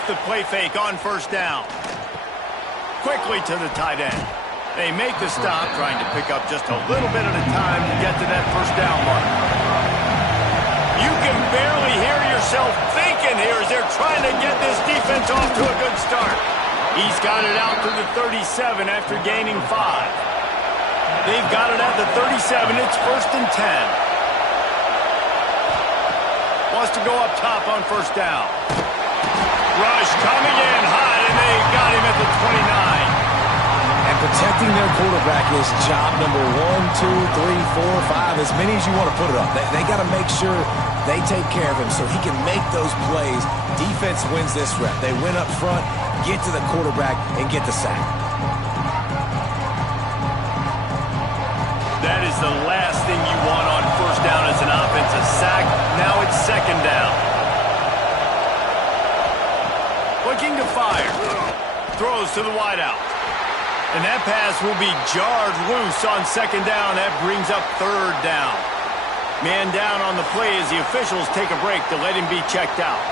off the play fake on first down. Quickly to the tight end. They make the stop, trying to pick up just a little bit at a time to get to that first down mark. You can barely hear yourself thinking here as they're trying to get this defense off to a good start. He's got it out to the 37 after gaining 5. They've got it at the 37. It's 1st and 10. Wants to go up top on first down. Rush coming in hot, and they got him at the 29. And protecting their quarterback is job number 1, 2, 3, 4, 5, as many as you want to put it on. They got to make sure they take care of him so he can make those plays. Defense wins this rep. They win up front, get to the quarterback, and get the sack. That is the last thing you want on first down as an offensive sack. Now it's 2nd down. Looking to fire. Throws to the wideout. And that pass will be jarred loose on 2nd down. That brings up 3rd down. Man down on the play as the officials take a break to let him be checked out.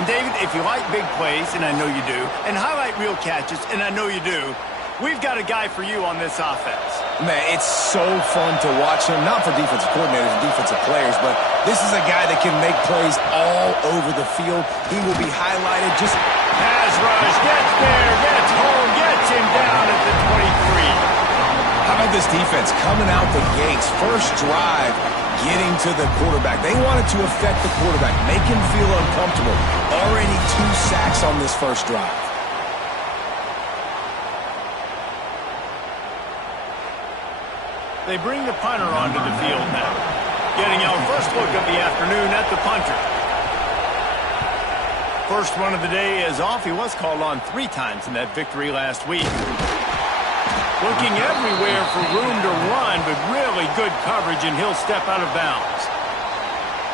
And David, if you like big plays, and I know you do, and highlight real catches, and I know you do, we've got a guy for you on this offense. Man, it's so fun to watch him, not for defensive coordinators and defensive players, but this is a guy that can make plays all over the field. He will be highlighted just... Pass rush, gets there, gets home, gets him down at the 23. How about this defense coming out the gates, first drive, getting to the quarterback. They wanted to affect the quarterback, make him feel uncomfortable. Already 2 sacks on this first drive. They bring the punter onto the field now. Getting our first look of the afternoon at the punter. First run of the day is off. He was called on 3 times in that victory last week. Looking everywhere for room to run, but really good coverage, and he'll step out of bounds.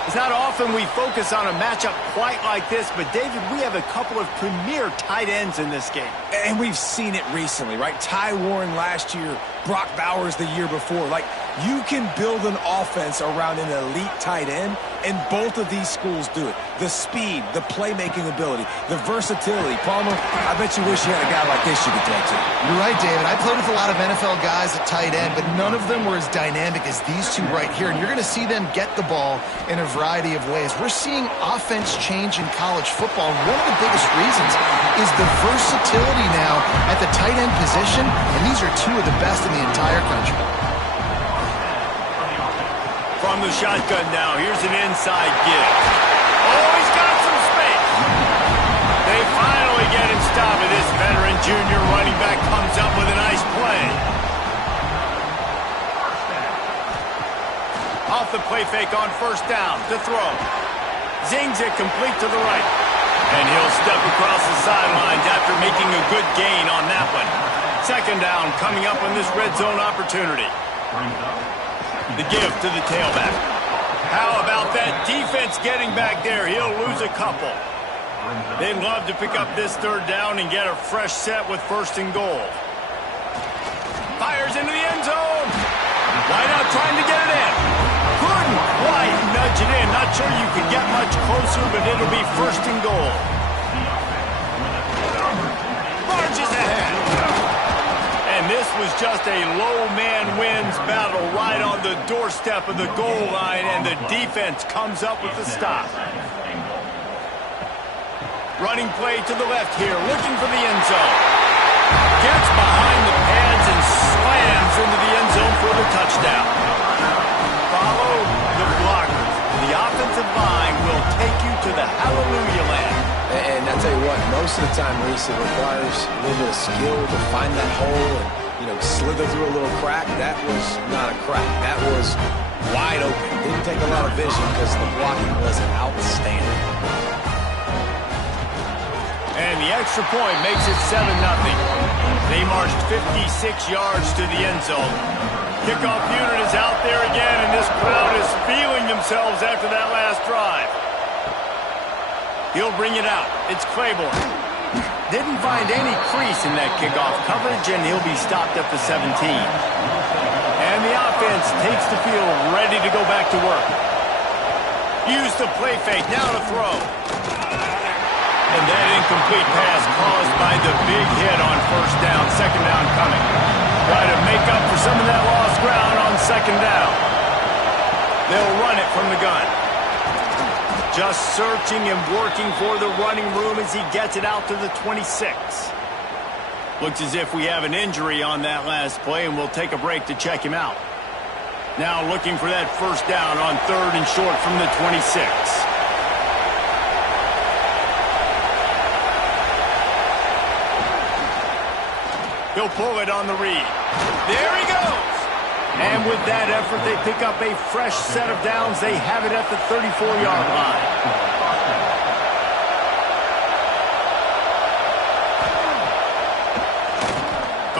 It's not often we focus on a matchup quite like this, but David, we have a couple of premier tight ends in this game. And we've seen it recently, right? Ty Warren last year, Brock Bowers the year before. Like, you can build an offense around an elite tight end, and both of these schools do it. The speed, the playmaking ability, the versatility. Palmer, I bet you wish you had a guy like this you could take to. You're right, David. I played with a lot of NFL guys at tight end, but none of them were as dynamic as these two right here. And you're going to see them get the ball in a variety of ways. We're seeing offense change in college football. And one of the biggest reasons is the versatility now at the tight end position, and these are 2 of the best in the entire country. From the shotgun now, here's an inside give. Oh, he's got some space. They finally get him stopped, and this veteran junior running back comes up with a nice play. Off the play fake on first down to throw. Zings it complete to the right. And he'll step across the sidelines after making a good gain on that one. 2nd down coming up on this red zone opportunity. The give to the tailback. How about that defense getting back there? He'll lose a couple. They'd love to pick up this 3rd down and get a fresh set with 1st and goal. Fires into the end zone. Why not trying to get it in? Couldn't quite nudge it in. Not sure you could get much closer, but it'll be 1st and goal. Marches ahead. And this was just a low man wins battle right on the doorstep of the goal line, and the defense comes up with the stop. Running play to the left here, looking for the end zone. Gets behind the pads and slams into the end zone for the touchdown. Follow the blockers. The offensive line will take you to the hallelujah land. And I tell you what, most of the time, Reese, it requires a little bit of skill to find that hole and, slither through a little crack. That was not a crack. That was wide open. Didn't take a lot of vision because the blocking was outstanding. And the extra point makes it 7-0. They marched 56 yards to the end zone. Kickoff unit is out there again, and this crowd is feeling themselves after that last drive. He'll bring it out. It's Claiborne. Didn't find any crease in that kickoff coverage, and he'll be stopped at the 17. And the offense takes the field, ready to go back to work. Use the play fake, now to throw. And that incomplete pass caused by the big hit on first down, second down coming. Try to make up for some of that lost ground on second down. They'll run it from the gun. Just searching and working for the running room as he gets it out to the 26. Looks as if we have an injury on that last play, and we'll take a break to check him out. Now looking for that first down on third and short from the 26. He'll pull it on the read. There he goes! And with that effort, they pick up a fresh set of downs. They have it at the 34-yard line.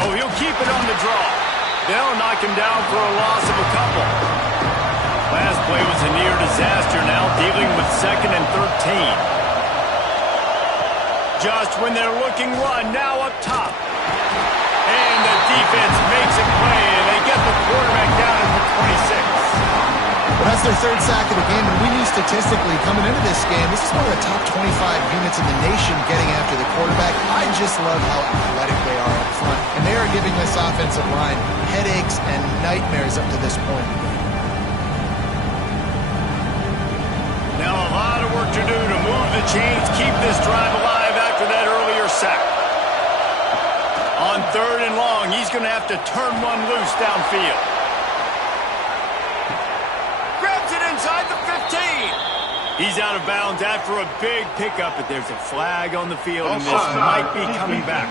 Oh, he'll keep it on the draw. They'll knock him down for a loss of a couple. Last play was a near disaster, now dealing with second and 13. Just when they're looking run, now up top. And the defense makes a play, and they get the quarterback down at the 26. Well, that's their third sack of the game, and we knew statistically coming into this game, this is one of the top 25 units in the nation getting after the quarterback. I just love how athletic they are up front, and they are giving this offensive line headaches and nightmares up to this point. Now a lot of work to do to move the chains, keep this drive alive after that earlier sack. On third and long, he's going to have to turn one loose downfield. Grabs it inside the 15. He's out of bounds after a big pickup, but there's a flag on the field, and this might be coming back.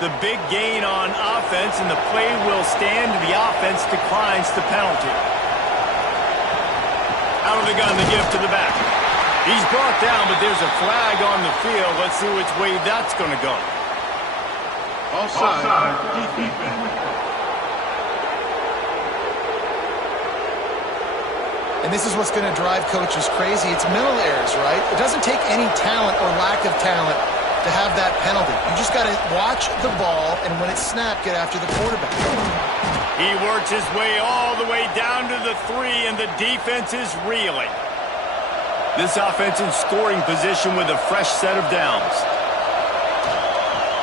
The big gain on offense, and the play will stand. The offense declines the penalty. Out of the gun, the give to the back. He's brought down, but there's a flag on the field. Let's see which way that's going to go. Offside. And this is what's going to drive coaches crazy. It's mental errors, right? It doesn't take any talent or lack of talent to have that penalty. You just got to watch the ball, and when it's snapped, get after the quarterback. He works his way all the way down to the 3, and the defense is reeling. This offense in scoring position with a fresh set of downs.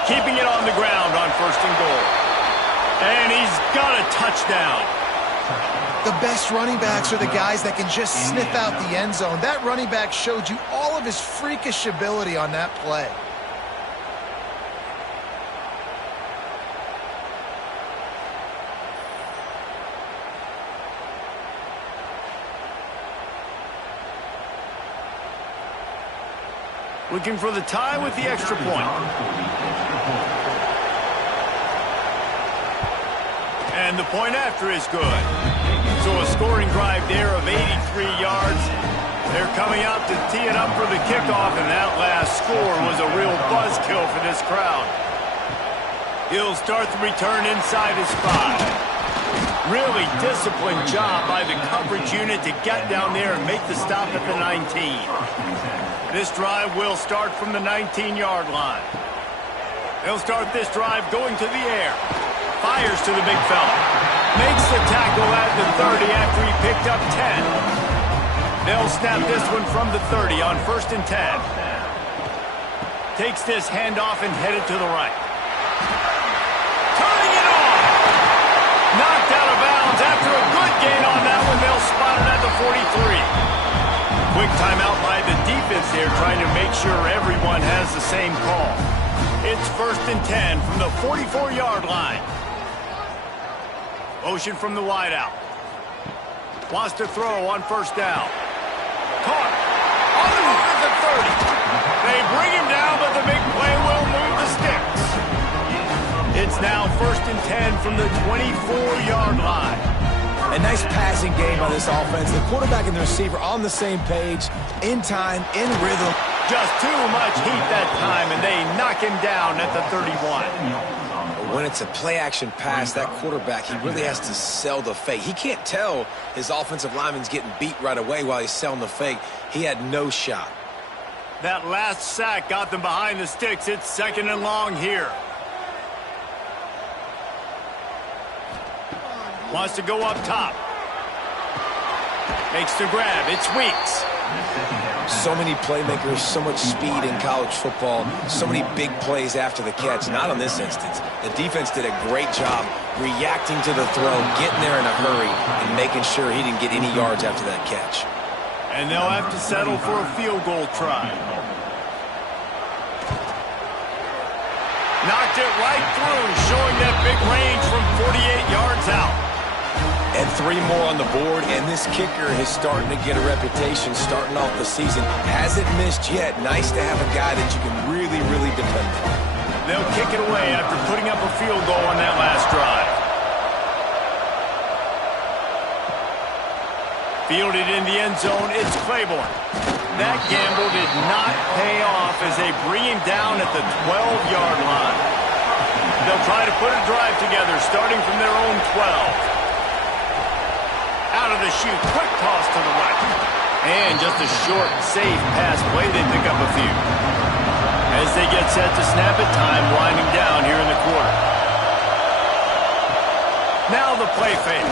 Keeping it on the ground on first and goal. And he's got a touchdown. The best running backs are the guys that can just sniff out the end zone. That running back showed you all of his freakish ability on that play. Looking for the tie with the extra point. And the point after is good. So a scoring drive there of 83 yards. They're coming out to tee it up for the kickoff, and that last score was a real buzzkill for this crowd. He'll start the return inside his 5. Really disciplined job by the coverage unit to get down there and make the stop at the 19. This drive will start from the 19-yard line. They'll start this drive going to the air. Fires to the big fella. Makes the tackle at the 30 after he picked up 10. They'll snap this one from the 30 on first and 10. Takes this handoff and headed to the right. Turning it on. Knocked out of bounds after a good gain on that one. They'll spot it at the 43. Quick timeout by the defense there, trying to make sure everyone has the same call. It's first and 10 from the 44-yard line. Motion from the wideout. Wants to throw on first down. Caught. On the move at the 30. They bring him down, but the big play will move the sticks. It's now first and 10 from the 24-yard line. A nice passing game by this offense. The quarterback and the receiver on the same page, in time, in rhythm. Just too much heat that time, and they knock him down at the 31. When it's a play-action pass, that quarterback, he really has to sell the fake. He can't tell his offensive lineman's getting beat right away while he's selling the fake. He had no shot. That last sack got them behind the sticks. It's second and long here. Wants to go up top. Makes the grab. It's Weeks. So many playmakers, so much speed in college football, so many big plays after the catch. Not in this instance. The defense did a great job reacting to the throw, getting there in a hurry, and making sure he didn't get any yards after that catch. And they'll have to settle for a field goal try. Knocked it right through, showing that big range from 48 yards out. And 3 more on the board, and this kicker is starting to get a reputation starting off the season. Hasn't missed yet. Nice to have a guy that you can really, really depend on. They'll kick it away after putting up a field goal on that last drive. Fielded in the end zone, it's Claiborne. That gamble did not pay off as they bring him down at the 12-yard line. They'll try to put a drive together starting from their own 12. Out of the chute, quick toss to the right. And just a short, safe pass play. They pick up a few. As they get set to snap it, time winding down here in the quarter. Now the play fake.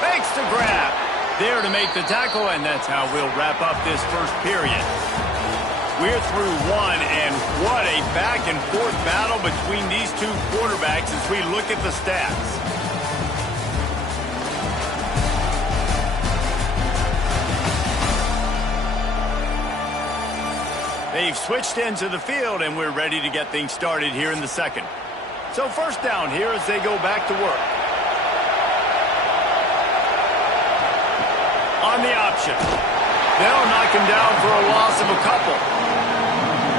Makes the grab. There to make the tackle, and that's how we'll wrap up this first period. We're through one, and what a back-and-forth battle between these two quarterbacks as we look at the stats. They've switched ends of the field, and we're ready to get things started here in the second. So first down here as they go back to work. On the option. They'll knock him down for a loss of a couple.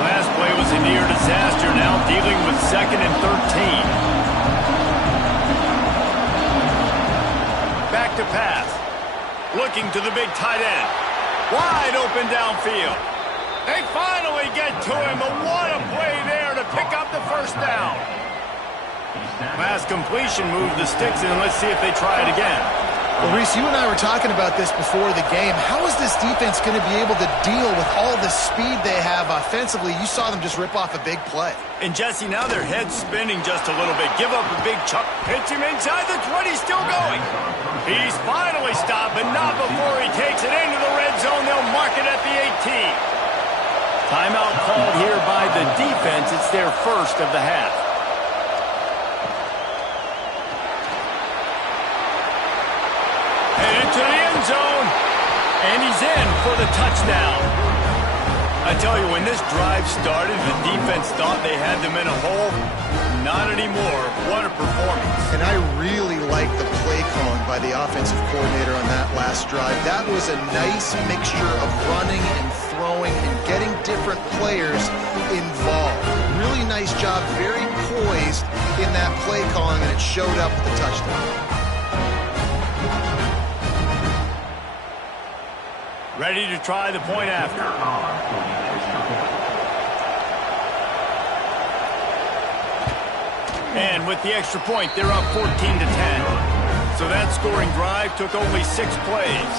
Last play was a near disaster, now dealing with 2nd and 13. Back to pass. Looking to the big tight end. Wide open downfield. They finally get to him, but what a play there to pick up the first down. Pass completion, move the sticks, and let's see if they try it again. Well, Reese, you and I were talking about this before the game. How is this defense going to be able to deal with all the speed they have offensively? You saw them just rip off a big play. And, Jesse, now their head's spinning just a little bit. Give up a big chunk. Hits him inside the 20, still going. He's finally stopped, but not before he takes it into the red zone. They'll mark it at the 18. Timeout called here by the defense. It's their first of the half. Headed to the end zone. And he's in for the touchdown. I tell you, when this drive started, the defense thought they had them in a hole. Not anymore. What a performance. And I really like the play calling by the offensive coordinator on that last drive. That was a nice mixture of running and throwing and getting different players involved. Really nice job, very poised in that play calling, and it showed up with the touchdown. Ready to try the point after. And with the extra point, they're up 14-10. So that scoring drive took only 6 plays.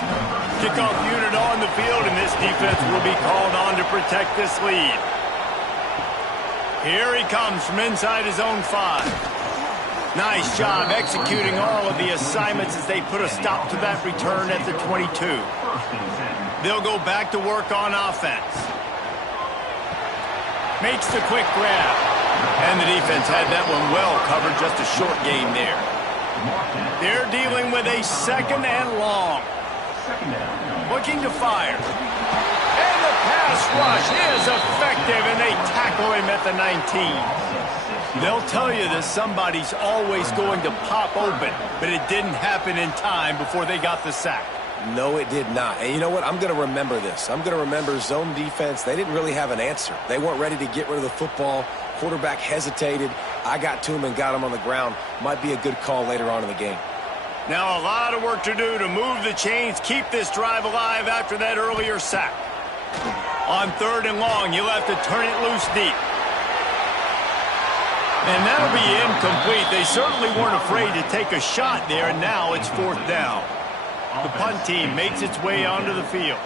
Kickoff unit on the field, and this defense will be called on to protect this lead. Here he comes from inside his own 5. Nice job executing all of the assignments as they put a stop to that return at the 22. They'll go back to work on offense. Makes the quick grab. And the defense had that one well covered, just a short gain there. They're dealing with a 2nd and long. Looking to fire. And the pass rush is effective, and they tackle him at the 19. They'll tell you that somebody's always going to pop open, but it didn't happen in time before they got the sack. No, it did not. And you know what? I'm going to remember this. I'm going to remember zone defense. They didn't really have an answer. They weren't ready to get rid of the football. Quarterback hesitated. I got to him and got him on the ground. Might be a good call later on in the game. Now a lot of work to do to move the chains, keep this drive alive after that earlier sack. On 3rd and long, you'll have to turn it loose deep. And that'll be incomplete. They certainly weren't afraid to take a shot there, and now it's 4th down. The punt team makes its way onto the field.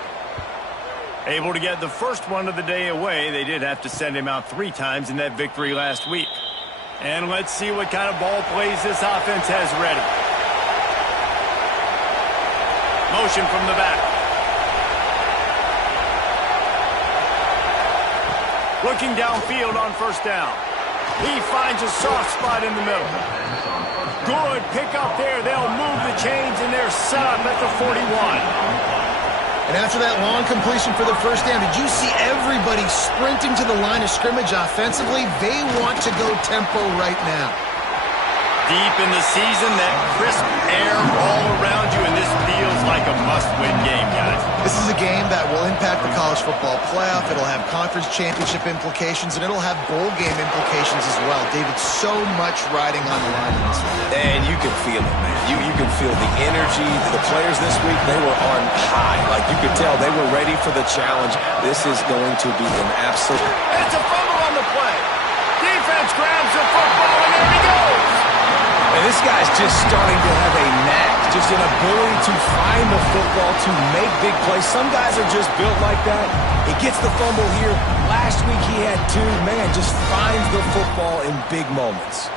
Able to get the first one of the day away. They did have to send him out 3 times in that victory last week. And let's see what kind of ball plays this offense has ready. Motion from the back. Looking downfield on first down. He finds a soft spot in the middle. Good pickup there. They'll move the chains, and they're set up at the 41. And after that long completion for the first down, did you see everybody sprinting to the line of scrimmage offensively? They want to go tempo right now. Deep in the season, that crisp air all around you, and this feels like a must-win game, guys. This is a game that will impact the college football playoff. It'll have conference championship implications, and it'll have bowl game implications as well. David, so much riding on the line in this one. And you can feel it, man. You can feel the energy. The players this week, they were on high. Like, you could tell they were ready for the challenge. This is going to be an absolute... It's a fumble on the play. Defense grabs the football, and there he goes. And this guy's just starting to have a knack, just an ability to find the football, to make big plays. Some guys are just built like that. He gets the fumble here. Last week he had two. Man, just finds the football in big moments.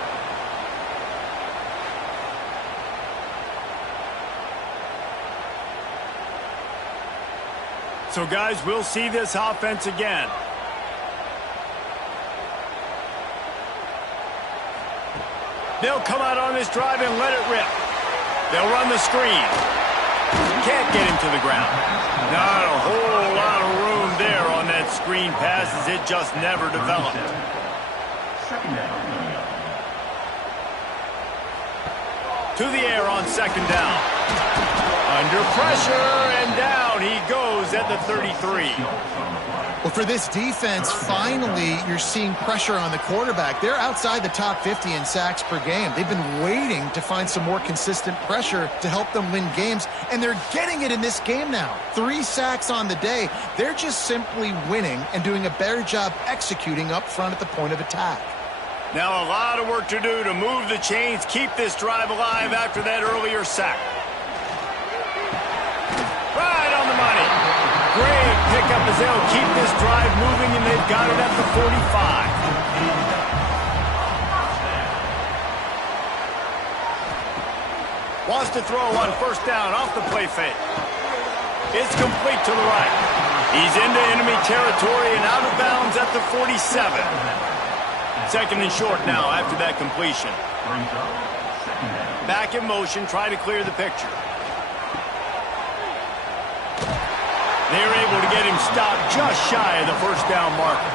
So, guys, we'll see this offense again. They'll come out on this drive and let it rip. They'll run the screen. Can't get him to the ground. Not a whole lot of room there on that screen pass, as it just never developed. To the air on second down. Under pressure, and down he goes at the 33. Well, for this defense, finally, you're seeing pressure on the quarterback. They're outside the top 50 in sacks per game. They've been waiting to find some more consistent pressure to help them win games, and they're getting it in this game now. 3 sacks on the day. They're just simply winning and doing a better job executing up front at the point of attack. Now a lot of work to do to move the chains, keep this drive alive after that earlier sack. Right on the money. Great pickup as they'll keep this drive moving, and they've got it at the 45. Wants to throw on first down off the play fake. It's complete to the right. He's into enemy territory and out of bounds at the 47. Second and short now after that completion. Back in motion, try to clear the picture. They're able to get him stopped just shy of the first down marker.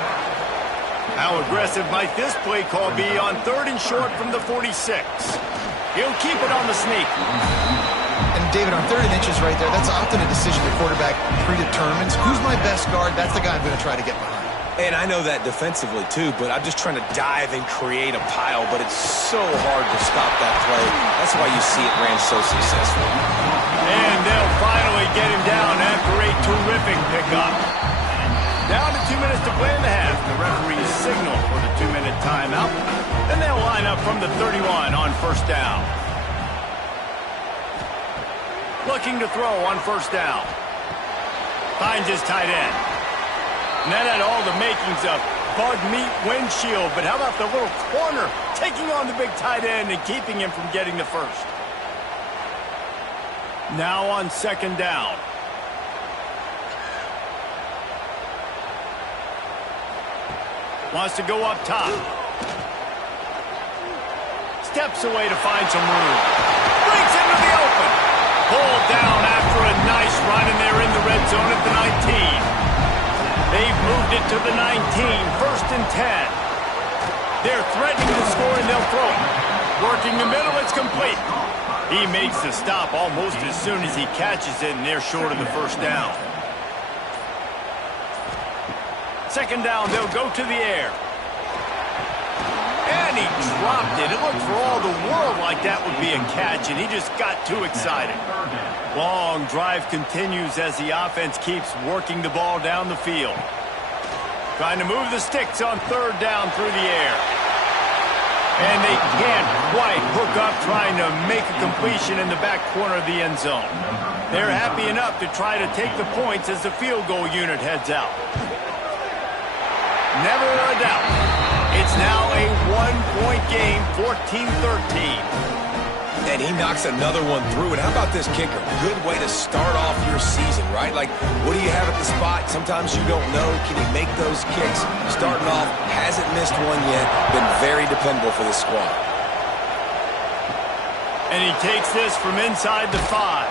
How aggressive might this play call be on third and short from the 46? He'll keep it on the sneak. And David, on 3rd and inches right there, that's often a decision the quarterback predetermines. Who's my best guard? That's the guy I'm going to try to get behind. And I know that defensively, too, but I'm just trying to dive and create a pile, but it's so hard to stop that play. That's why you see it ran so successful. And they'll finally get him down after a terrific pickup. Down to 2 minutes to play in the half. The referee signal for the 2-minute timeout. Then they'll line up from the 31 on first down. Looking to throw on first down. Finds his tight end. And that had all the makings of bug meat windshield, but how about the little corner taking on the big tight end and keeping him from getting the first? Now on second down. Wants to go up top. Steps away to find some room. Brings into the open. Pulled down after a nice run, and they're in the red zone at the 19. They've moved it to the 19, 1st and 10. They're threatening to score, and they'll throw it. Working the middle, it's complete. He makes the stop almost as soon as he catches it, and they're short of the first down. Second down, they'll go to the air. And he dropped it. It looked for all the world like that would be a catch, and he just got too excited. Long drive continues as the offense keeps working the ball down the field. Trying to move the sticks on third down through the air. And they can't quite hook up trying to make a completion in the back corner of the end zone. They're happy enough to try to take the points as the field goal unit heads out. Never a doubt. It's now a 1-point game, 14-13. And he knocks another one through. And how about this kicker? Good way to start off your season, right? Like, what do you have at the spot? Sometimes you don't know. Can he make those kicks? Starting off, hasn't missed one yet. Been very dependable for this squad. And he takes this from inside the 5.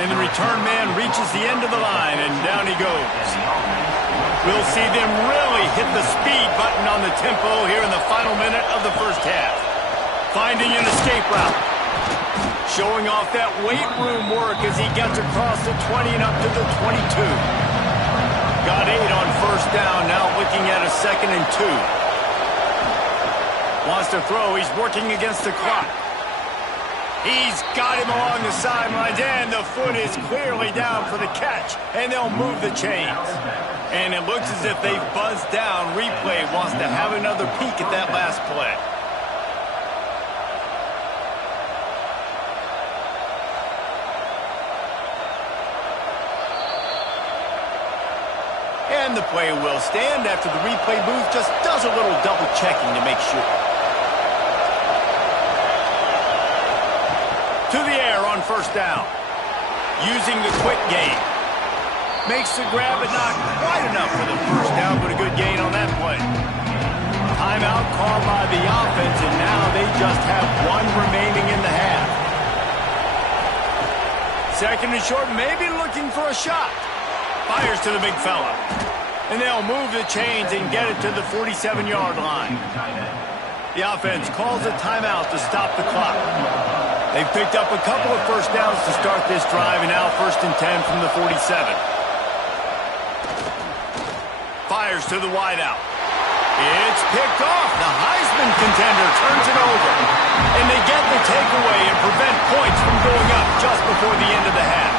And the return man reaches the end of the line, and down he goes. We'll see them really hit the speed button on the tempo here in the final minute of the first half. Finding an escape route. Showing off that weight room work as he gets across the 20 and up to the 22. Got 8 on first down, now looking at a 2nd and 2. Wants to throw, he's working against the clock. He's got him along the sidelines, and the foot is clearly down for the catch, and they'll move the chains. And it looks as if they've buzzed down. Replay wants to have another peek at that last play. And the play will stand after the replay booth just does a little double checking to make sure. To the air on first down. Using the quick game. Makes the grab, but not quite enough for the first down, but a good gain on that play. Timeout called by the offense, and now they just have 1 remaining in the half. 2nd and short, maybe looking for a shot. Fires to the big fella. And they'll move the chains and get it to the 47-yard line. The offense calls a timeout to stop the clock. They've picked up a couple of first downs to start this drive, and now 1st and 10 from the 47. Fires to the wideout. It's picked off. The Heisman contender turns it over. And they get the takeaway and prevent points from going up just before the end of the half.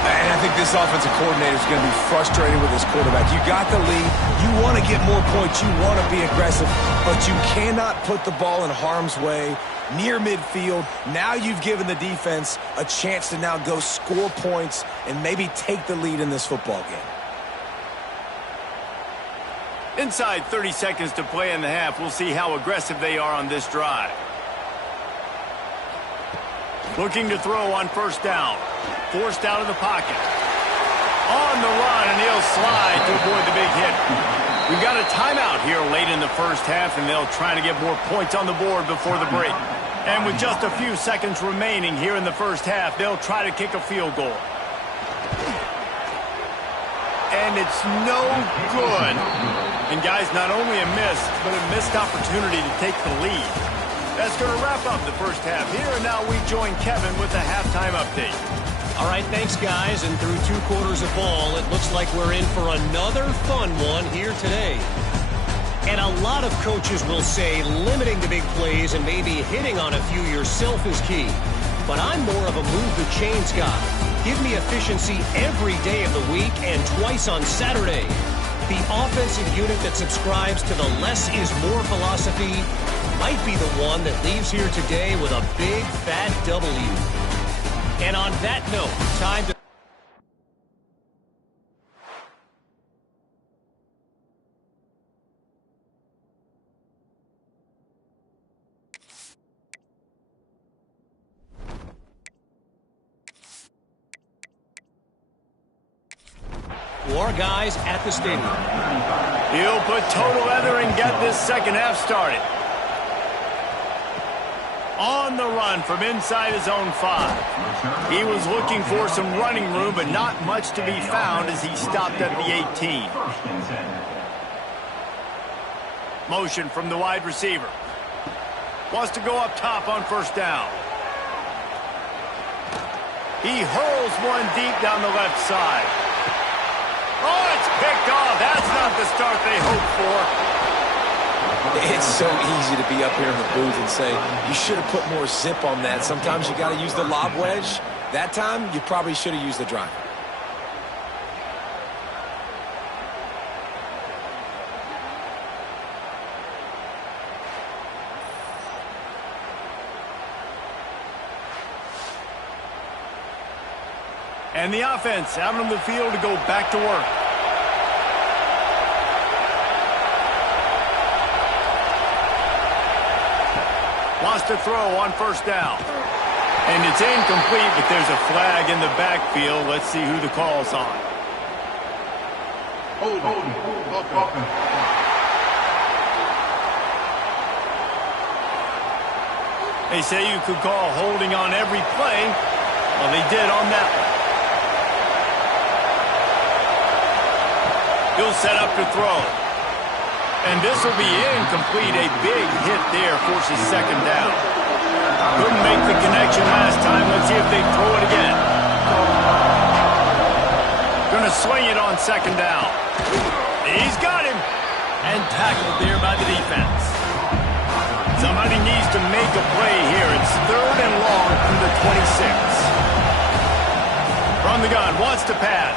And I think this offensive coordinator is going to be frustrated with his quarterback. You got the lead. You want to get more points. You want to be aggressive. But you cannot put the ball in harm's way near midfield. Now you've given the defense a chance to now go score points and maybe take the lead in this football game. Inside 30 seconds to play in the half. We'll see how aggressive they are on this drive. Looking to throw on first down. Forced out of the pocket. On the run, and he'll slide to avoid the big hit. We've got a timeout here late in the first half, and they'll try to get more points on the board before the break. And with just a few seconds remaining here in the first half, they'll try to kick a field goal. And it's no good. And guys, not only a miss, but a missed opportunity to take the lead. That's going to wrap up the first half here, and now we join Kevin with the halftime update. All right, thanks, guys. And through 2 quarters of ball, it looks like we're in for another fun one here today. And a lot of coaches will say limiting the big plays and maybe hitting on a few yourself is key. But I'm more of a move the chains guy. Give me efficiency every day of the week and twice on Saturday. The offensive unit that subscribes to the less is more philosophy might be the one that leaves here today with a big fat W. And on that note, time to... Our guys at the stadium. He'll put total leather and get this second half started. On the run from inside his own 5. He was looking for some running room, but not much to be found as he stopped at the 18. Motion from the wide receiver. Wants to go up top on first down. He hurls one deep down the left side. Oh, it's picked off. That's not the start they hoped for. It's so easy to be up here in the booth and say, you should have put more zip on that. Sometimes you got to use the lob wedge. That time, you probably should have used the driver. And the offense out on the field to go back to work. Wants wants to throw on first down. And it's incomplete, but there's a flag in the backfield. Let's see who the call's on. They say you could call holding on every play. Well, they did on that one. He'll set up to throw. And this will be incomplete. A big hit there forces second down. Couldn't make the connection last time. Let's see if they throw it again. Gonna swing it on second down. He's got him. And tackled there by the defense. Somebody needs to make a play here. It's 3rd and long from the 26. From the gun, wants to pass.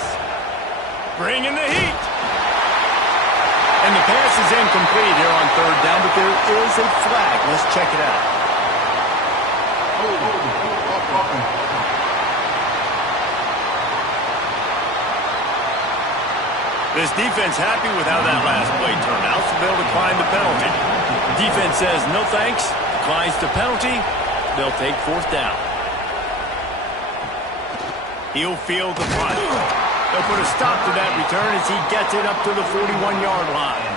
Bring in the heat. And the pass is incomplete here on 3rd down, but there is a flag. Let's check it out. This defense happy with how that last play turned out, so they'll decline the penalty. Defense says no thanks, declines the penalty. They'll take 4th down. He'll field the punt. They'll put a stop to that return as he gets it up to the 41-yard line.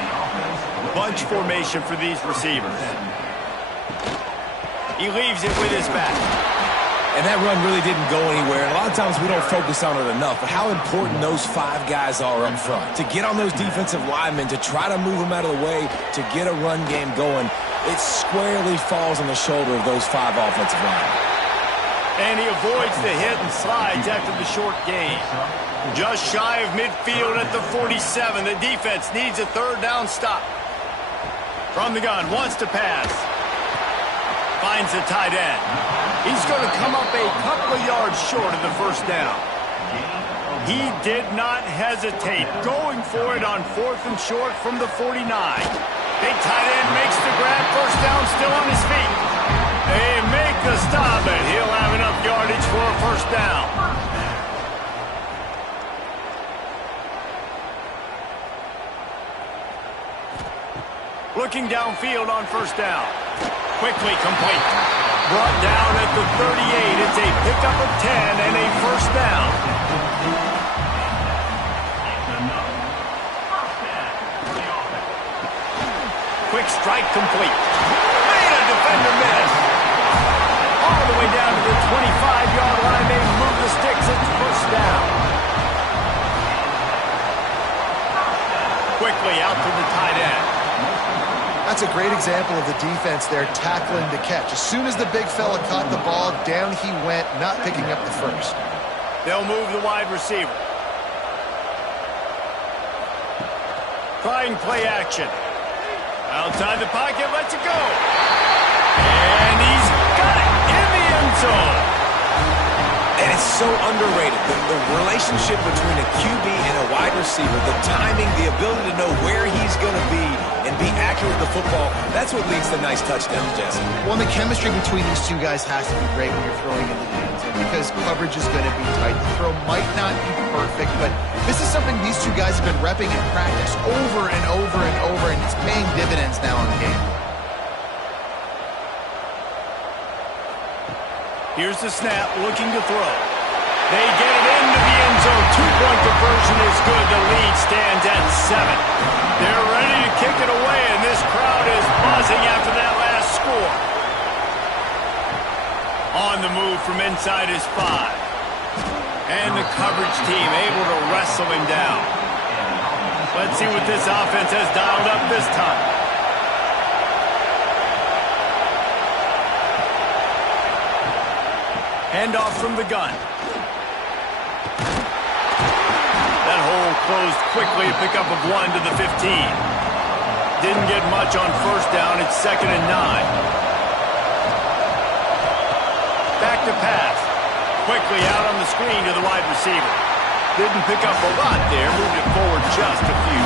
Bunch formation for these receivers. He leaves it with his back. And that run really didn't go anywhere. And a lot of times we don't focus on it enough, but how important those 5 guys are up front. To get on those defensive linemen, to try to move them out of the way, to get a run game going, it squarely falls on the shoulder of those 5 offensive linemen. And he avoids the hit and slides after the short gain. Just shy of midfield at the 47. The defense needs a 3rd down stop. From the gun, wants to pass. Finds the tight end. He's going to come up a couple of yards short of the 1st down. He did not hesitate, going for it on 4th and short from the 49. Big tight end makes the grab, 1st down, still on his feet. They make the stop, and he'll have enough yardage for a 1st down. Looking downfield on 1st down. Quickly complete. Brought down at the 38. It's a pickup of 10 and a 1st down. Quick strike complete. Made a defender miss. All the way down to the 25-yard line. They move the sticks. It's 1st down. Quickly out to the tight end. That's a great example of the defense there tackling the catch. As soon as the big fella caught the ball, down he went, not picking up the 1st. They'll move the wide receiver. Trying play action. Outside the pocket, lets it go. And he's got it in the end zone. And it's so underrated. The relationship between a QB and a wide receiver, the timing, the ability to know where he's going to be and be accurate with the football, that's what leads to nice touchdowns, Jesse. Well, the chemistry between these 2 guys has to be great when you're throwing in the end zone because coverage is going to be tight. The throw might not be perfect, but this is something these 2 guys have been repping in practice over and over and over, and it's paying dividends now in the game. Here's the snap, looking to throw. They get it into the end zone. 2-point conversion is good. The lead stands at 7. They're ready to kick it away, and this crowd is buzzing after that last score. On the move from inside his 5. And the coverage team able to wrestle him down. Let's see what this offense has dialed up this time. Handoff from the gun. That hole closed quickly. A pickup of 1 to the 15. Didn't get much on 1st down. It's 2nd and 9. Back to pass. Quickly out on the screen to the wide receiver. Didn't pick up a lot there. Moved it forward just a few.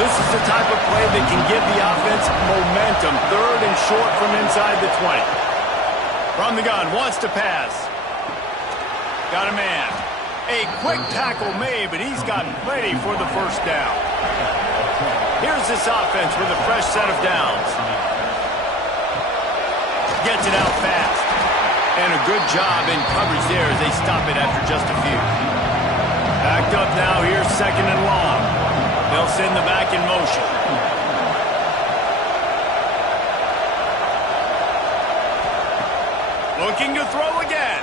This is the type of play that can give the offense momentum. 3rd and short from inside the 20. From the gun, wants to pass. Got a man. A quick tackle made, but he's got plenty for the 1st down. Here's this offense with a fresh set of downs. gets it out fast. And a good job in coverage there as they stop it after just a few. Backed up now here, second and long. They'll send the back in motion. Looking to throw again.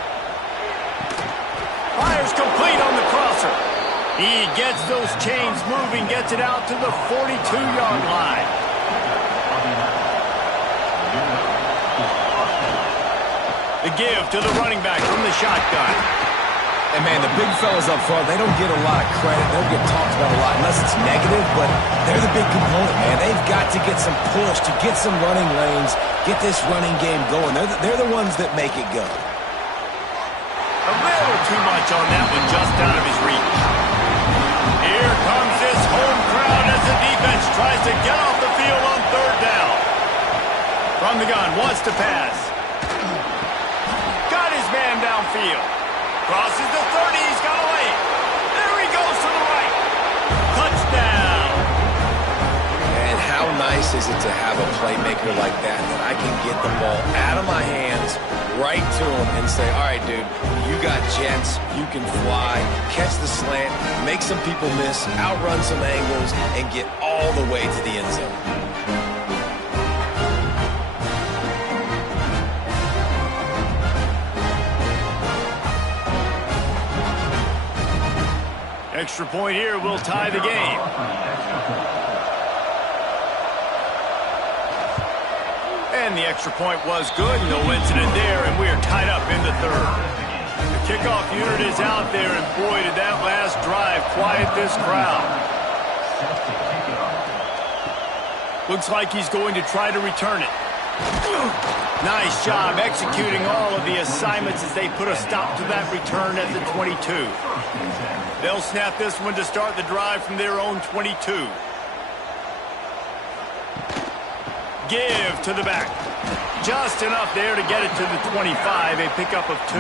Fires complete on the crosser. He gets those chains moving, gets it out to the 42-yard line. The give to the running back from the shotgun. And, man, the big fellas up front, they don't get a lot of credit. They don't get talked about a lot unless it's negative, but they're the big component, man. They've got to get some push, to get some running lanes, get this running game going. They're the ones that make it go. A little too much on that one, just out of his reach. Here comes this home crowd as the defense tries to get off the field on third down. From the gun, wants to pass. Got his man downfield. Crosses the 30, he's got away. There he goes to the right. Touchdown. And how nice is it to have a playmaker like that I can get the ball out of my hands, right to him, and say, all right, dude, you got jets, you can fly, catch the slant, make some people miss, outrun some angles, and get all the way to the end zone. Extra point here will tie the game. And the extra point was good. No incident there, and we are tied up in the third. The kickoff unit is out there, and boy, did that last drive quiet this crowd. Looks like he's going to try to return it. Nice job executing all of the assignments as they put a stop to that return at the 22. They'll snap this one to start the drive from their own 22. Give to the back. Just enough there to get it to the 25, a pickup of 2.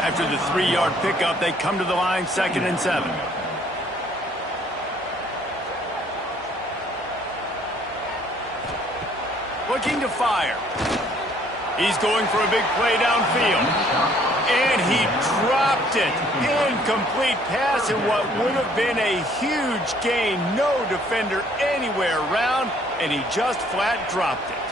After the 3-yard pickup, they come to the line, second and 7. Looking to fire. He's going for a big play downfield. And he dropped it. Incomplete pass in what would have been a huge gain. No defender anywhere around, and he just flat dropped it.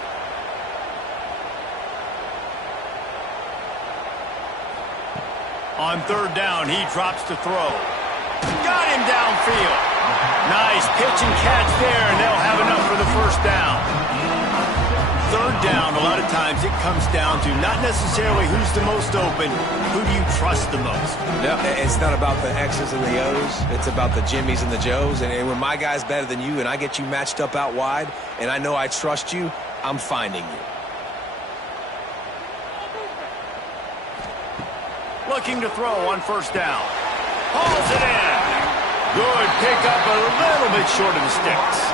On third down, he drops to throw. Got him downfield. Nice pitch and catch there, and they'll have enough for the first down. Third down, a lot of times it comes down to not necessarily who's the most open, who do you trust the most? No, it's not about the X's and the O's. It's about the Jimmies and the Joes. And when my guy's better than you and I get you matched up out wide and I know I trust you, I'm finding you. Looking to throw on first down. Hauls it in. Good pickup, a little bit short of the sticks.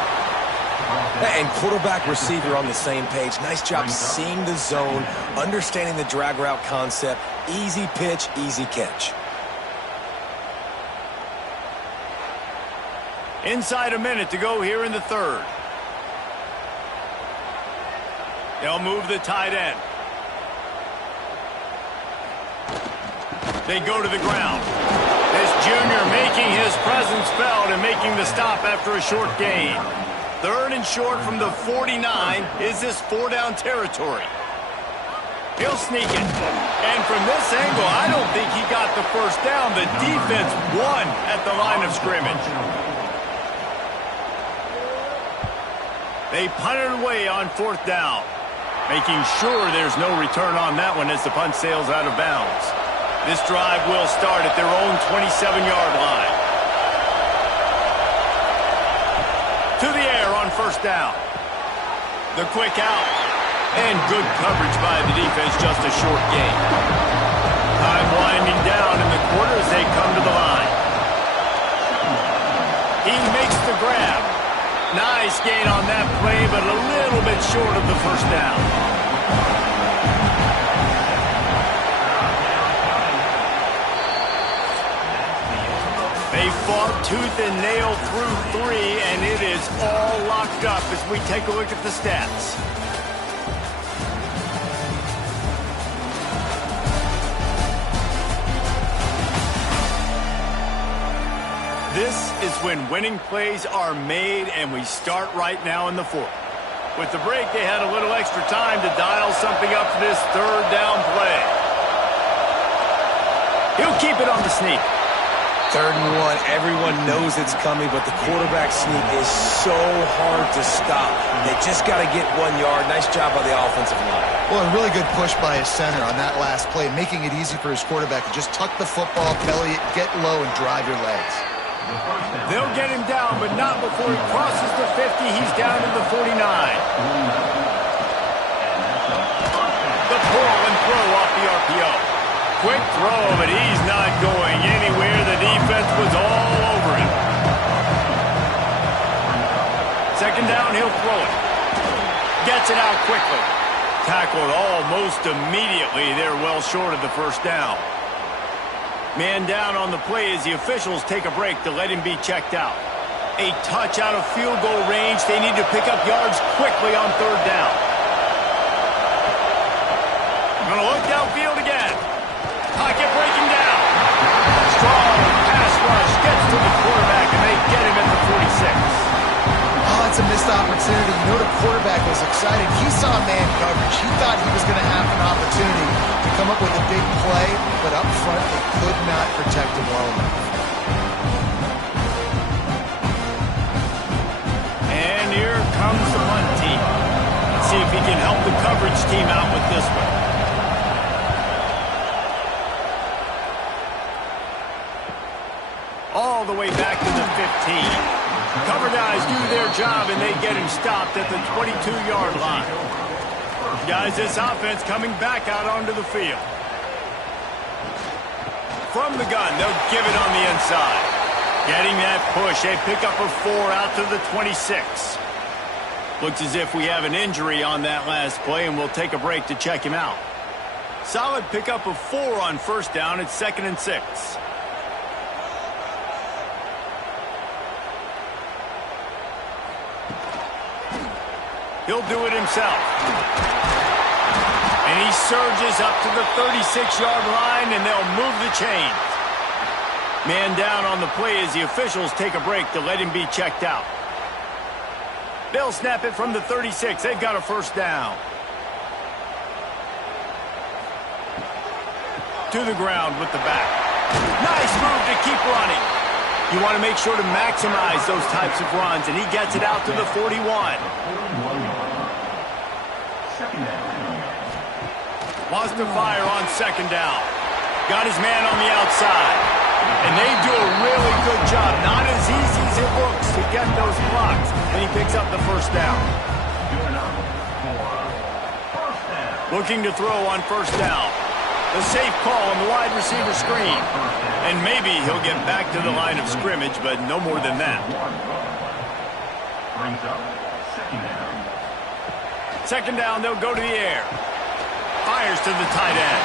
And quarterback receiver on the same page. Nice job seeing the zone, understanding the drag route concept. Easy pitch, easy catch. Inside a minute to go here in the third. They'll move the tight end. They go to the ground. This junior making his presence felt and making the stop after a short gain. Third and short from the 49 is this 4-down territory. He'll sneak it. And from this angle, I don't think he got the first down. The defense won at the line of scrimmage. They punt it away on fourth down, making sure there's no return on that one as the punt sails out of bounds. This drive will start at their own 27-yard line. To the air on first down. The quick out. And good coverage by the defense, just a short gain. Time winding down in the quarter as they come to the line. He makes the grab. Nice gain on that play, but a little bit short of the first down. They fought tooth and nail through 3, and it is all locked up as we take a look at the stats. when winning plays are made, and we start right now in the fourth. With the break, they had a little extra time to dial something up for this third down play. He'll keep it on the sneak. 3rd and 1, everyone knows it's coming, but the quarterback sneak is so hard to stop. They just got to get 1 yard. Nice job by the offensive line. Well, a really good push by his center on that last play, making it easy for his quarterback to just tuck the football, belly it, get low, and drive your legs. They'll get him down, but not before he crosses the 50. He's down to the 49. The pull and throw off the RPO. Quick throw, but he's not going anywhere. The defense was all over him. 2nd down, he'll throw it. Gets it out quickly. Tackled almost immediately. They're well short of the 1st down. Man down on the play as the officials take a break to let him be checked out. A touch out of field goal range. They need to pick up yards quickly on 3rd down. Gonna look downfield again. Pocket breaking down. Strong pass rush gets to the quarterback, and they get him at the 46. Oh, it's a missed opportunity. You know the quarterback was excited. He saw man coverage. He thought he was going to have an opportunity to come up with a big play, but up front they could not protect him well enough. And here comes the punt team. Let's see if he can help the coverage team out with this one. All the way back to the 15. Cover guys do their job, and they get him stopped at the 22-yard line. Guys, this offense coming back out onto the field. From the gun, they'll give it on the inside. Getting that push, they pick up a 4 out to the 26. Looks as if we have an injury on that last play, and we'll take a break to check him out. Solid pickup of 4 on 1st down. It's 2nd and 6. He'll do it himself. And he surges up to the 36-yard line, and they'll move the chains. Man down on the play as the officials take a break to let him be checked out. They'll snap it from the 36. They've got a 1st down. To the ground with the back. Nice move to keep running. You want to make sure to maximize those types of runs, and he gets it out to the 41. Wants to fire on 2nd down. Got his man on the outside. And they do a really good job. Not as easy as it looks to get those blocks. And he picks up the 1st down. Looking to throw on 1st down. The safe call on the wide receiver screen. And maybe he'll get back to the line of scrimmage, but no more than that. Brings up 2nd down. 2nd down, they'll go to the air. Fires to the tight end.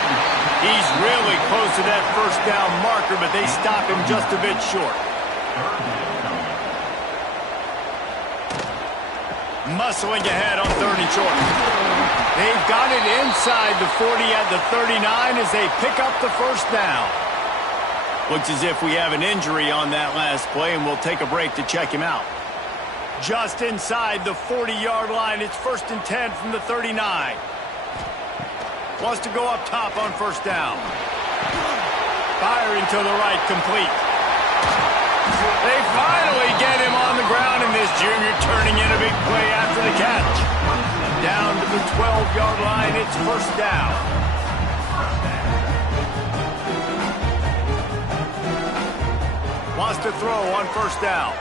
He's really close to that 1st down marker, but they stop him just a bit short. Muscling ahead on 3rd and short. They've got it inside the 40 at the 39 as they pick up the 1st down. Looks as if we have an injury on that last play, and we'll take a break to check him out. Just inside the 40-yard line. It's 1st and 10 from the 39. Wants to go up top on 1st down. Firing to the right, complete. They finally get him on the ground, and this junior turning in a big play after the catch. Down to the 12-yard line, it's 1st down. Wants to throw on 1st down.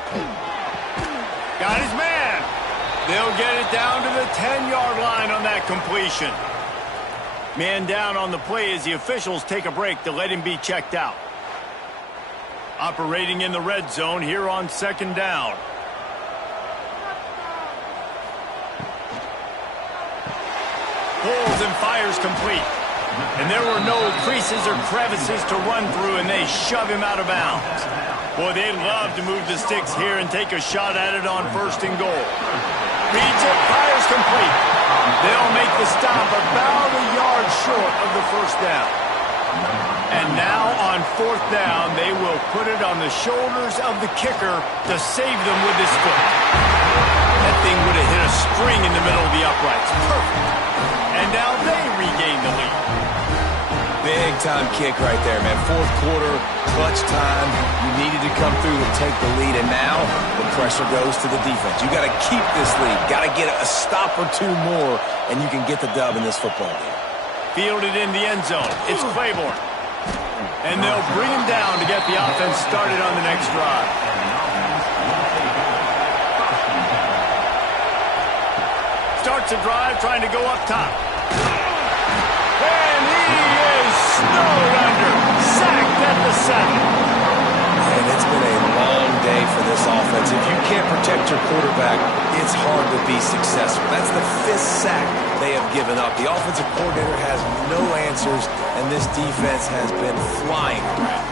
Got his man. They'll get it down to the 10-yard line on that completion. Man down on the play as the officials take a break to let him be checked out. Operating in the red zone here on 2nd down. Pulls and fires complete. And there were no creases or crevices to run through, and they shove him out of bounds. Boy, they'd love to move the sticks here and take a shot at it on 1st and goal. Reads it, fires complete. They'll make the stop about a yard short of the 1st down. And now on 4th down, they will put it on the shoulders of the kicker to save them with his foot. That thing would have hit a string in the middle of the uprights. Perfect. And now they regain the lead. Big-time kick right there, man. 4th quarter, clutch time. You needed to come through to take the lead, and now the pressure goes to the defense. You got to keep this lead. Got to get a stop or two more, and you can get the dub in this football game. Fielded in the end zone. It's Claiborne. And they'll bring him down to get the offense started on the next drive. Starts a drive trying to go up top. And he is snowed under. Sacked at the 7. And it's been a long day for this offense. If you can't protect your quarterback, it's hard to be successful. That's the 5th sack they have given up. The offensive coordinator has no answers, and this defense has been flying around.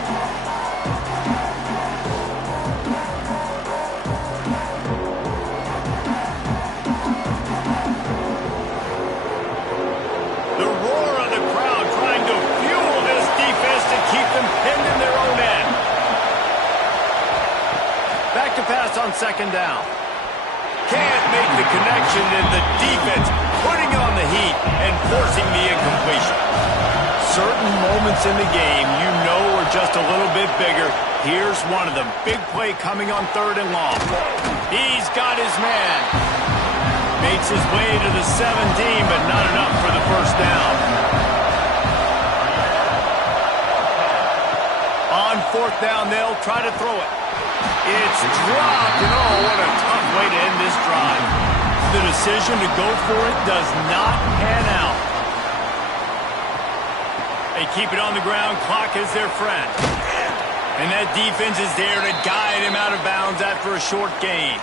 The roar of the crowd trying to fuel this defense to keep them pinned in their own end. Back to pass on 2nd down. Can't make the connection, and the defense putting on the heat and forcing the incompletion. Certain moments in the game you know are just a little bit bigger. Here's one of them. Big play coming on 3rd and long. He's got his man. Makes his way to the 17, but not enough for the 1st down. On 4th down, they'll try to throw it. It's dropped, and oh, what a tough way to end this drive. The decision to go for it does not pan out. They keep it on the ground. Clock is their friend. And that defense is there to guide him out of bounds after a short gain.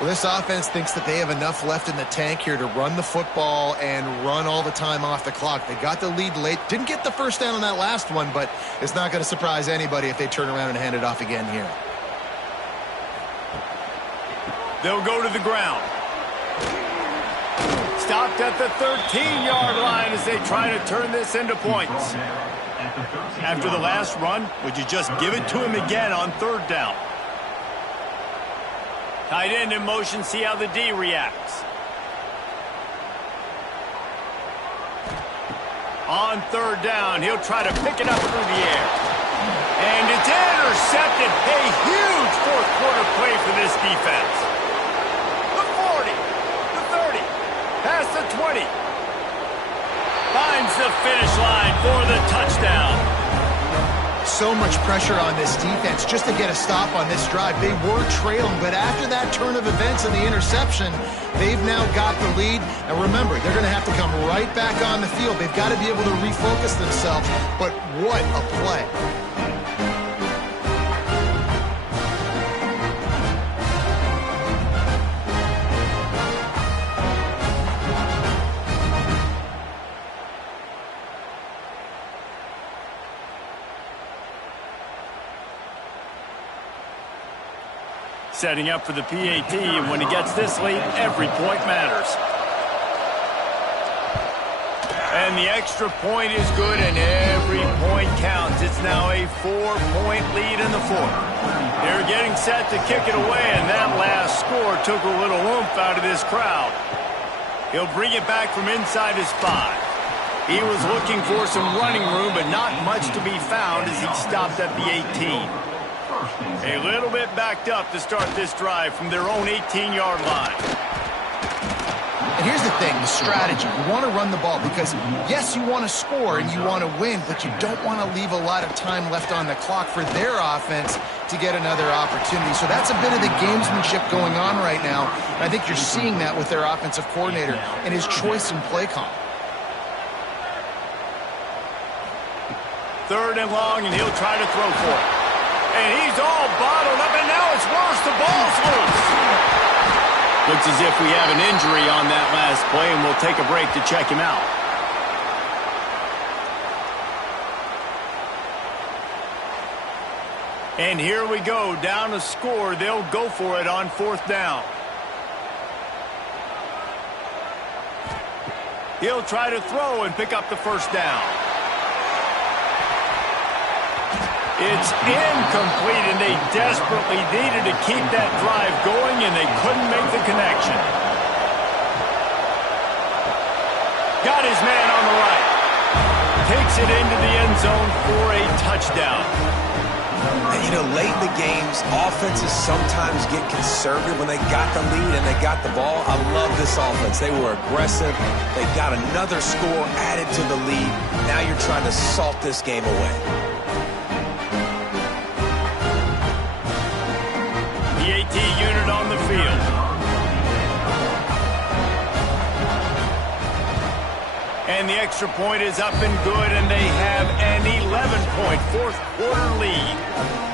Well, this offense thinks that they have enough left in the tank here to run the football and run all the time off the clock. They got the lead late. Didn't get the 1st down on that last one, but it's not going to surprise anybody if they turn around and hand it off again here. They'll go to the ground. Stopped at the 13-yard line as they try to turn this into points. After the last run, would you just give it to him again on 3rd down? Tight end in motion, see how the D reacts. On 3rd down, he'll try to pick it up through the air. And it's intercepted. A huge 4th quarter play for this defense. The 40, the 30, past the 20. Finds the finish line for the touchdown. So much pressure on this defense just to get a stop on this drive. They were trailing, but after that turn of events and the interception, they've now got the lead. And remember, they're going to have to come right back on the field. They've got to be able to refocus themselves. But what a play. Setting up for the PAT, and when he gets this late, every point matters. And the extra point is good, and every point counts. It's now a 4-point lead in the 4th. They're getting set to kick it away, and that last score took a little oomph out of this crowd. He'll bring it back from inside his 5. He was looking for some running room, but not much to be found as he stopped at the 18. A little bit backed up to start this drive from their own 18-yard line. And here's the thing, the strategy. You want to run the ball because, yes, you want to score and you want to win, but you don't want to leave a lot of time left on the clock for their offense to get another opportunity. So that's a bit of the gamesmanship going on right now. And I think you're seeing that with their offensive coordinator and his choice in play call. 3rd and long, and he'll try to throw for it. And he's all bottled up, and now it's worse. The ball's loose. Looks as if we have an injury on that last play, and we'll take a break to check him out. And here we go, down a score. They'll go for it on 4th down. He'll try to throw and pick up the 1st down. It's incomplete, and they desperately needed to keep that drive going, and they couldn't make the connection. Got his man on the right. Takes it into the end zone for a touchdown. And, you know, late in the games, offenses sometimes get conservative when they got the lead and they got the ball. I love this offense. They were aggressive. They got another score added to the lead. Now you're trying to salt this game away. The AT unit on the field. And the extra point is up and good, and they have an 11-point fourth-quarter lead.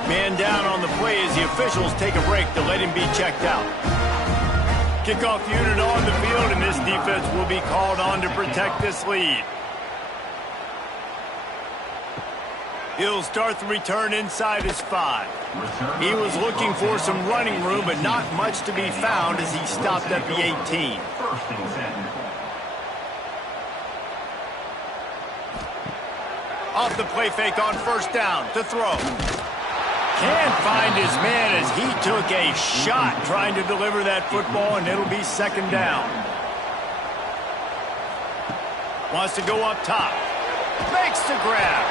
Man down on the play as the officials take a break to let him be checked out. Kickoff unit on the field, and this defense will be called on to protect this lead. He'll start the return inside his 5. He was looking for some running room, but not much to be found as he stopped at the 18. Off the play fake on first down to throw. Can't find his man as he took a shot trying to deliver that football, and it'll be second down. Wants to go up top. Makes the grab.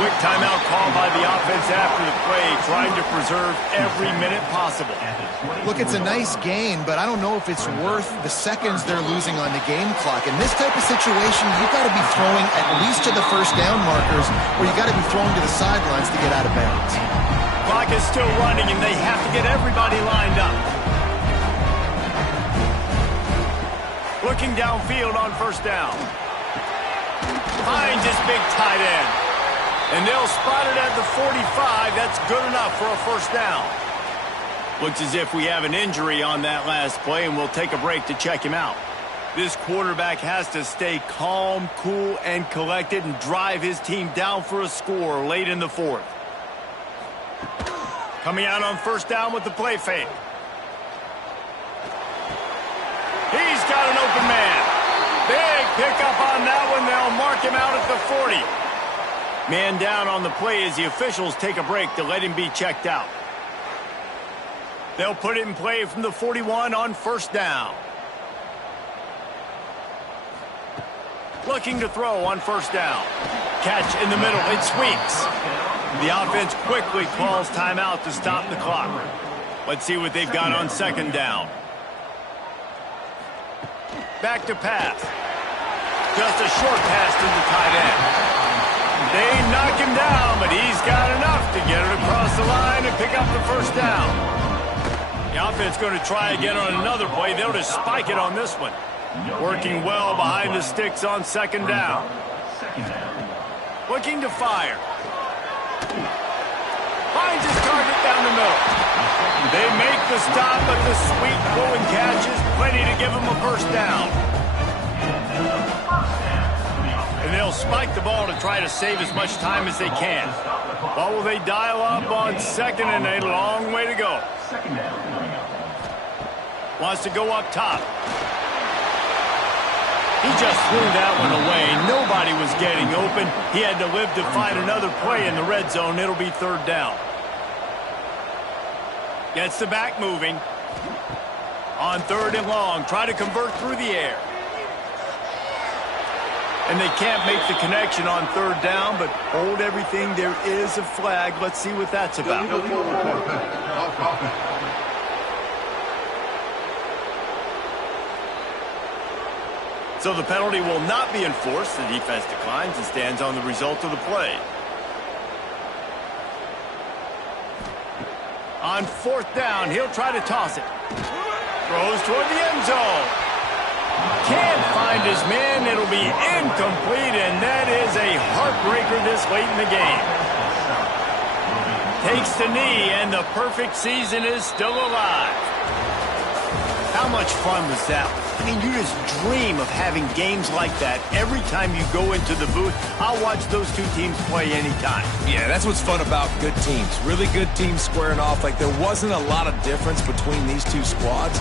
Quick timeout call by the offense after the play, trying to preserve every minute possible. Look, it's a nice gain, but I don't know if it's worth the seconds they're losing on the game clock. In this type of situation, you've got to be throwing at least to the first down markers, or you've got to be throwing to the sidelines to get out of bounds. Clock is still running, and they have to get everybody lined up. Looking downfield on first down. Finds his big tight end. And they'll spot it at the 45. That's good enough for a first down. Looks as if we have an injury on that last play, and we'll take a break to check him out. This quarterback has to stay calm, cool, and collected and drive his team down for a score late in the fourth. Coming out on first down with the play fake. He's got an open man. Big pickup on that one. They'll mark him out at the 40. Man down on the play as the officials take a break to let him be checked out. They'll put it in play from the 41 on first down. Looking to throw on first down. Catch in the middle. It sweeps. The offense quickly calls timeout to stop the clock. Let's see what they've got on second down. Back to pass. Just a short pass to the tight end. They knock him down, but he's got enough to get it across the line and pick up the first down. The offense going to try again on another play. They'll just spike it on this one. Working well behind the sticks on second down. Looking to fire. Finds his target down the middle. They make the stop, but the sweet pulling catch is plenty to give him a first down. And they'll spike the ball to try to save as much time as they can. What will they dial up on second and a long way to go? Wants to go up top. He just threw that one away. Nobody was getting open. He had to live to find another play in the red zone. It'll be third down. Gets the back moving. On third and long. Try to convert through the air. And they can't make the connection on third down, but hold everything. There is a flag. Let's see what that's about. So the penalty will not be enforced. The defense declines and stands on the result of the play. On fourth down, he'll try to toss it. Throws toward the end zone. Can't find his man. It'll be incomplete, and that is a heartbreaker this late in the game. Takes the knee, and the perfect season is still alive. How much fun was that? I mean, you just dream of having games like that every time you go into the booth. I'll watch those two teams play anytime. Yeah, that's what's fun about good teams. Really good teams squaring off. Like, there wasn't a lot of difference between these two squads.